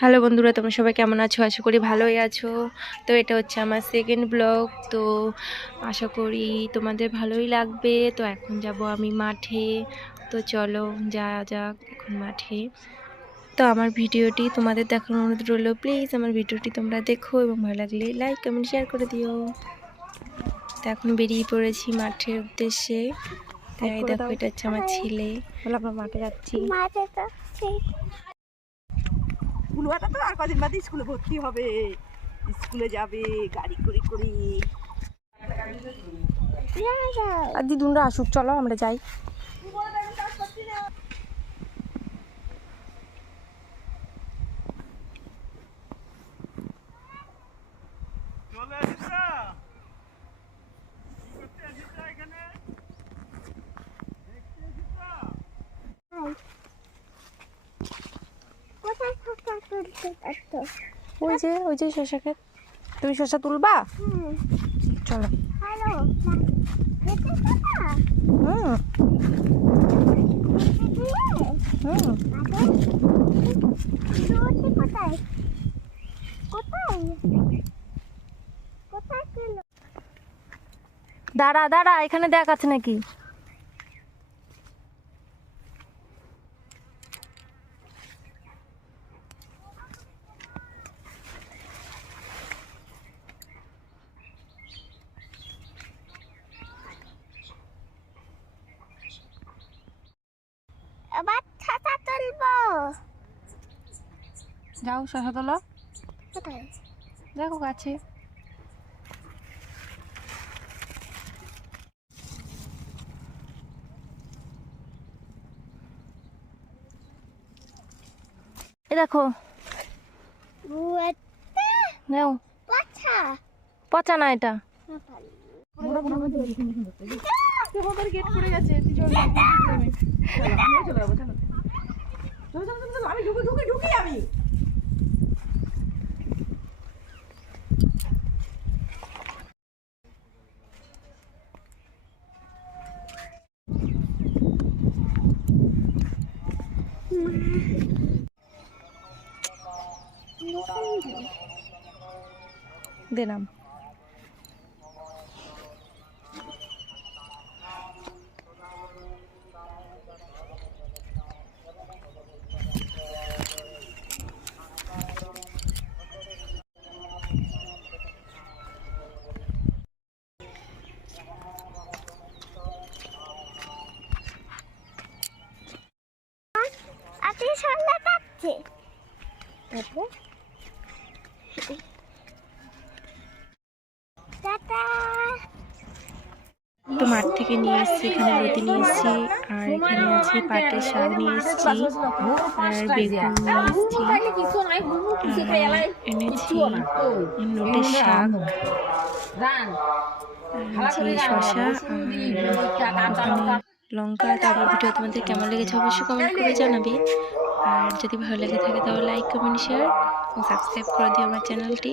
Hello বন্ধুরা, তোমরা সবাই কেমন আছো? আশা করি ভালোই আছো। তো এটা হচ্ছে আমার সেকেন্ড ব্লগ। তো আশা করি তোমাদের ভালোই লাগবে। তো এখন যাব আমি মাঠে। তো চলো যাওয়া যাক এখন মাঠে। তো আমার ভিডিওটি তোমাদের দেখার অনুরোধ রইল, প্লিজ আমার ভিডিওটি তোমরা দেখো এবং ভালো লাগলে লাইক কমেন্ট শেয়ার করে দিও। তো এখন বেরিয়ে পড়েছি মাঠের উদ্দেশ্যে। তাই দেখো, এটা হচ্ছে আমার ছেলে। আমরা মাঠে যাচ্ছি। পুলুয়াটা তো আর কদিন বাদে স্কুলে ভর্তি হবে, স্কুলে যাবে গাড়ি করে করে। আর দিদুনরা আসুক, চলো আমরা যাই। ওই যে শশা ক্ষেত। তুমি শশা তুলবা? চলো। দাঁড়া দাঁড়া, এখানে দেখ আছে নাকি। যাও শশা তোলো। দেখো গাছে। এ দেখো, নাও। পচা না এটা। গেট পড়ে গেছে, আমি ঢুকি আমি। দিলাম। তো মাঠ থেকে নিয়ে এসেছি, এখানে লতি নিয়ে এসেছি, আর এখানে আছে পাটের শাক নিয়ে এসেছি, আর বেগুন নিয়ে এসেছি, এনেছি নোটের শাক, শশা, লঙ্কা। তো আমার ভিডিও তোমাদের কেমন লেগেছে অবশ্যই কমেন্ট করে জানাবে। আর যদি ভালো লেগে থাকে তাহলে লাইক কমেন্ট শেয়ার ও সাবস্ক্রাইব করে দিও আমার চ্যানেলটি।